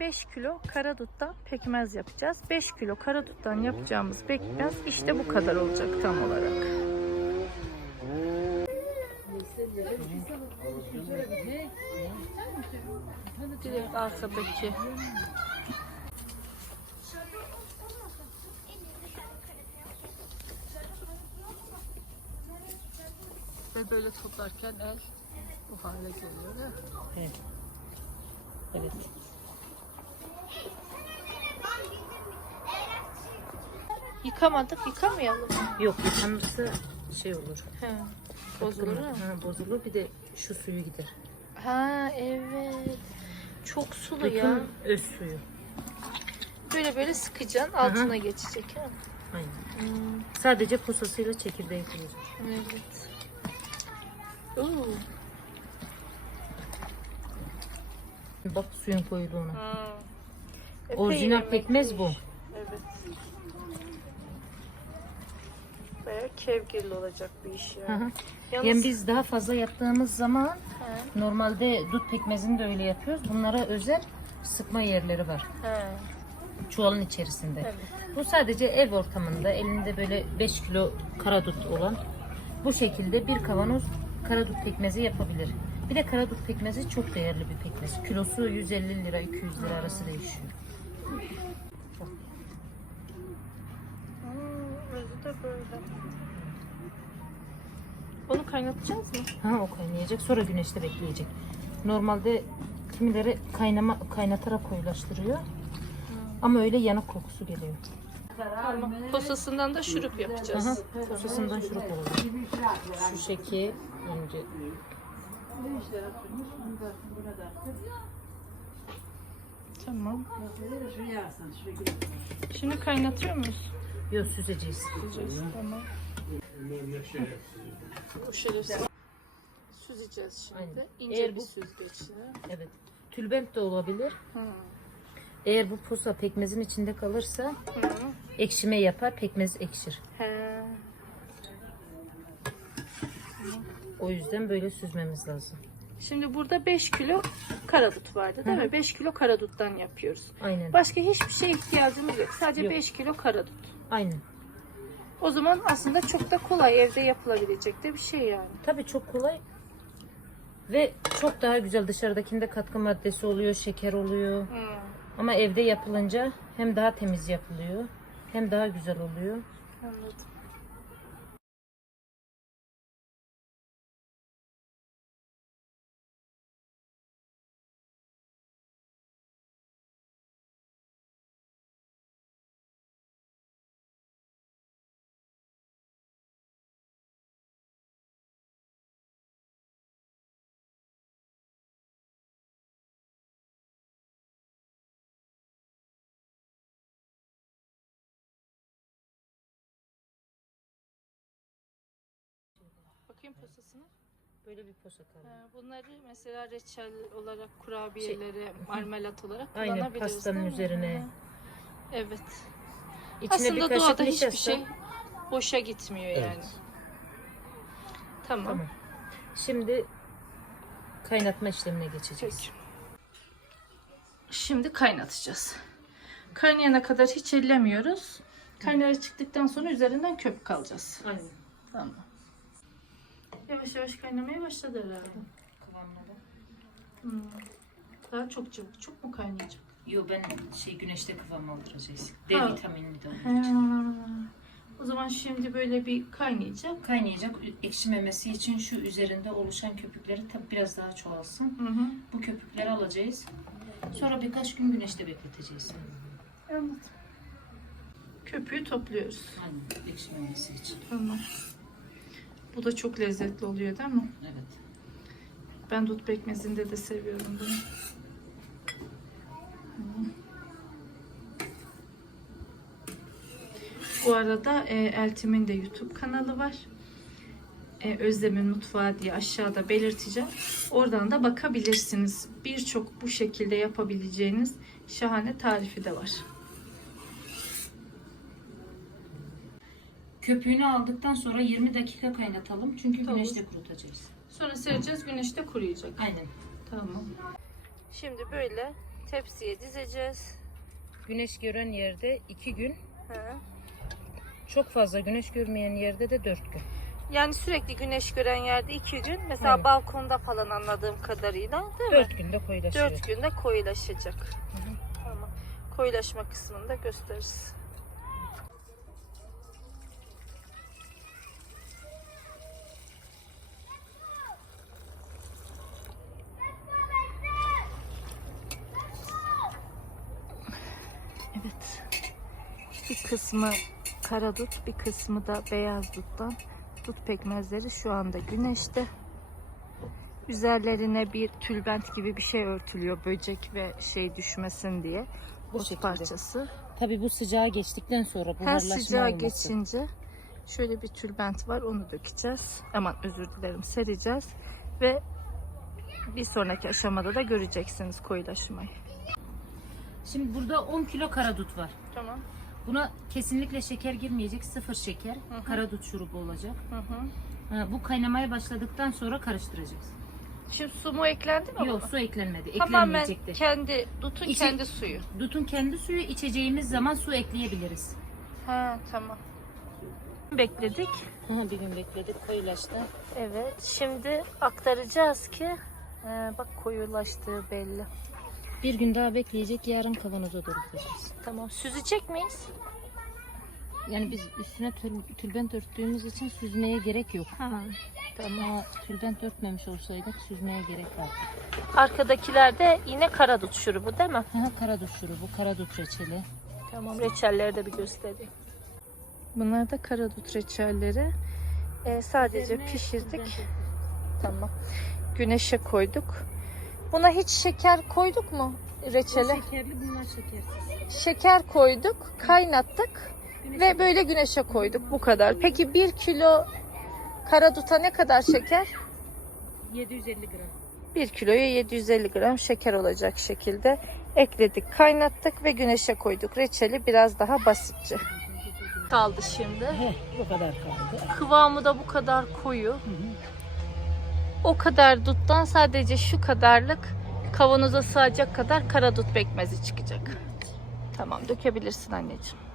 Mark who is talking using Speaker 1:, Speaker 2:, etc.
Speaker 1: 5 kilo karaduttan pekmez yapacağız. 5 kilo karaduttan yapacağımız pekmez işte bu kadar olacak tam olarak. Direkt arkadaki. Ve böyle toplarken el bu hale geliyor değil mi?
Speaker 2: Evet. Evet.
Speaker 1: Yıkamadık, yıkamayalım.
Speaker 2: Yok yıkanırsa şey olur.
Speaker 1: He, bozulur mu?
Speaker 2: Ha, bozulur. Bir de şu suyu gider.
Speaker 1: Ha evet. Çok sulu ya.
Speaker 2: Öz suyu.
Speaker 1: Böyle böyle sıkacaksın, altına geçecek ha.
Speaker 2: Aynen.
Speaker 1: Hmm,
Speaker 2: Sadece posasıyla çekirdeği koyacak.
Speaker 1: evet. Oo.
Speaker 2: Bak suyun koyuldu ona.
Speaker 1: Ha.
Speaker 2: Orijinal
Speaker 1: Epey
Speaker 2: pekmez bu.
Speaker 1: Evet. Bayağı kevgirli olacak bir iş
Speaker 2: Hı
Speaker 1: ya.
Speaker 2: hı.
Speaker 1: Yalnız
Speaker 2: Yani biz daha fazla yaptığımız zaman
Speaker 1: He,
Speaker 2: normalde dut pekmezini de öyle yapıyoruz. Bunlara özel sıkma yerleri var.
Speaker 1: he,
Speaker 2: Çuvalın içerisinde.
Speaker 1: evet.
Speaker 2: Bu sadece ev ortamında elinde böyle 5 kilo karadut olan bu şekilde bir kavanoz karadut pekmezi yapabilir. Bir de karadut pekmezi çok değerli bir pekmez. Kilosu 150 lira 200 lira arası değişiyor.
Speaker 1: Hmm, özü de böyle. Onu kaynatacağız mı?
Speaker 2: Ha o kaynayacak sonra güneşte bekleyecek. Normalde kimileri kaynama kaynatarak koyulaştırıyor. Ama öyle yanık kokusu geliyor.
Speaker 1: Tamam. Posasından da şurup
Speaker 2: Aha,
Speaker 1: yapacağız.
Speaker 2: posasından şurup olacak. Şu şeki önce
Speaker 1: Tamam. Şimdi kaynatıyor muyuz?
Speaker 2: Yok süzeceğiz.
Speaker 1: Tamam. Bu şöyle süzeceğiz şimdi.
Speaker 2: Aynen.
Speaker 1: İnce
Speaker 2: Eğer
Speaker 1: bir
Speaker 2: bu-
Speaker 1: süzgeçle.
Speaker 2: Evet. Tülbent de olabilir.
Speaker 1: Hı.
Speaker 2: Eğer bu posa pekmezin içinde kalırsa
Speaker 1: Hı.
Speaker 2: ekşime yapar, pekmez ekşir.
Speaker 1: He.
Speaker 2: O yüzden böyle süzmemiz lazım.
Speaker 1: Şimdi burada 5 kilo karadut vardı değil mi? 5 kilo karaduttan yapıyoruz.
Speaker 2: Aynen.
Speaker 1: Başka hiçbir şeye ihtiyacımız yok. Sadece
Speaker 2: Yok.
Speaker 1: 5 kilo karadut.
Speaker 2: Aynen.
Speaker 1: O zaman aslında çok da kolay evde yapılabilecek de bir şey yani.
Speaker 2: Tabii çok kolay ve çok daha güzel. Dışarıdakinde katkı maddesi oluyor, şeker oluyor.
Speaker 1: Hı.
Speaker 2: Ama evde yapılınca hem daha temiz yapılıyor, hem daha güzel oluyor.
Speaker 1: Anladım. Bakayım posasına.
Speaker 2: Böyle bir posa kaldı.
Speaker 1: Ee, Bunları mesela reçel olarak, kurabiyelere, marmelat olarak
Speaker 2: Aynen,
Speaker 1: kullanabiliriz
Speaker 2: pastanın
Speaker 1: değil mi?
Speaker 2: üzerine.
Speaker 1: Hı. Evet.
Speaker 2: İçine
Speaker 1: Aslında
Speaker 2: bir kaşık
Speaker 1: doğada hiçbir
Speaker 2: nişasta.
Speaker 1: şey boşa gitmiyor yani.
Speaker 2: Evet.
Speaker 1: Tamam.
Speaker 2: Tamam. Şimdi kaynatma işlemine geçeceğiz.
Speaker 1: Peki. Şimdi kaynatacağız. Kaynayana kadar hiç ellemiyoruz. Kaynara çıktıktan sonra üzerinden köpük alacağız.
Speaker 2: Aynen.
Speaker 1: Tamam. Yavaş yavaş kaynamaya başladı herhalde.
Speaker 2: Kıvamları.
Speaker 1: Hmm. Daha çok çabuk. Çok mu kaynayacak?
Speaker 2: Yo ben şey güneşte kıvam aldıracağız. D
Speaker 1: Ha.
Speaker 2: vitaminli de
Speaker 1: Ha.
Speaker 2: onun için.
Speaker 1: O zaman şimdi böyle bir kaynayacak.
Speaker 2: Kaynayacak ekşimemesi için şu üzerinde oluşan köpükleri tabi biraz daha çoğalsın.
Speaker 1: Hı hı.
Speaker 2: Bu köpükleri alacağız. Sonra birkaç gün güneşte bekleteceğiz.
Speaker 1: Anladım. Köpüğü topluyoruz.
Speaker 2: Aynen ekşimemesi için.
Speaker 1: Tamam. Bu da çok lezzetli oluyor değil mi?
Speaker 2: Evet.
Speaker 1: Ben dut pekmezinde de seviyorum bunu. Bu arada e, Eltim'in de YouTube kanalı var. E, Özlem'in Mutfağı diye aşağıda belirteceğim. Oradan da bakabilirsiniz. Birçok bu şekilde yapabileceğiniz şahane tarifi de var.
Speaker 2: Köpüğünü aldıktan sonra 20 dakika kaynatalım. Çünkü
Speaker 1: Tamam.
Speaker 2: güneşte kurutacağız.
Speaker 1: Sonra sereceğiz güneşte kuruyacak.
Speaker 2: Aynen.
Speaker 1: Tamam. Şimdi böyle Tepsiye dizeceğiz.
Speaker 2: Güneş gören yerde 2 gün,
Speaker 1: He.
Speaker 2: çok fazla güneş görmeyen yerde de 4 gün.
Speaker 1: Yani sürekli güneş gören yerde iki gün. Mesela
Speaker 2: Aynen.
Speaker 1: balkonda falan anladığım kadarıyla değil mi?
Speaker 2: 4 günde koyulaşıyor.
Speaker 1: Dört günde koyulaşacak. Tamam. Koyulaşma kısmını da gösteririz. Evet. Bir kısmı kara dut, bir kısmı da beyaz duttan. Dut pekmezleri şu anda güneşte. Üzerlerine bir tülbent gibi bir şey örtülüyor böcek ve şey düşmesin diye.
Speaker 2: Bu
Speaker 1: Ot
Speaker 2: şekilde.
Speaker 1: parçası.
Speaker 2: Tabii bu sıcağı geçtikten sonra
Speaker 1: Her
Speaker 2: buharlaşma
Speaker 1: sıcağı
Speaker 2: olması.
Speaker 1: geçince şöyle bir tülbent var onu dökeceğiz. Aman özür dilerim sereceğiz ve bir sonraki aşamada da göreceksiniz koyulaşmayı.
Speaker 2: Şimdi burada 10 kilo karadut var.
Speaker 1: Tamam.
Speaker 2: Buna kesinlikle şeker girmeyecek, sıfır şeker.
Speaker 1: hı.
Speaker 2: Karadut şurubu olacak.
Speaker 1: Hı hı.
Speaker 2: Ha, bu kaynamaya başladıktan sonra karıştıracağız.
Speaker 1: Şimdi su mu eklendi mi?
Speaker 2: Yok
Speaker 1: buna?
Speaker 2: su eklenmedi.
Speaker 1: Tamamen
Speaker 2: Eklenmeyecek de.
Speaker 1: kendi dutun
Speaker 2: İçi-
Speaker 1: kendi suyu.
Speaker 2: Dutun kendi suyu içeceğimiz zaman su ekleyebiliriz.
Speaker 1: Ha tamam. Bekledik.
Speaker 2: bir gün bekledik koyulaştı.
Speaker 1: Evet. Şimdi aktaracağız ki e, bak koyulaştığı belli.
Speaker 2: Bir gün daha bekleyecek yarın kavanoza doğru koyacağız.
Speaker 1: Tamam. Süzecek miyiz?
Speaker 2: Yani biz üstüne tül, tülbent örttüğümüz için süzmeye gerek yok.
Speaker 1: Ha.
Speaker 2: Ama tülbent örtmemiş olsaydık süzmeye gerek var.
Speaker 1: Arkadakiler de yine karadut şurubu değil mi?
Speaker 2: Ha, karadut şurubu, karadut reçeli.
Speaker 1: Tamam reçelleri de bir göstereyim. Bunlar da karadut reçelleri. Ee, sadece pişirdik. Tamam. Güneşe koyduk. Buna hiç şeker koyduk mu reçele?
Speaker 2: Şekerli bunlar şekersiz.
Speaker 1: Şeker koyduk, kaynattık ve böyle güneşe koyduk. Bu kadar. Peki bir kilo karaduta ne kadar şeker?
Speaker 2: 750 gram.
Speaker 1: 1 kiloya 750 gram şeker olacak şekilde ekledik, kaynattık ve güneşe koyduk. Reçeli biraz daha basitçe. Kaldı şimdi.
Speaker 2: Heh, bu kadar kaldı.
Speaker 1: Kıvamı da bu kadar koyu. O kadar duttan sadece şu kadarlık kavanoza sığacak kadar karadut pekmezi çıkacak. Tamam dökebilirsin anneciğim.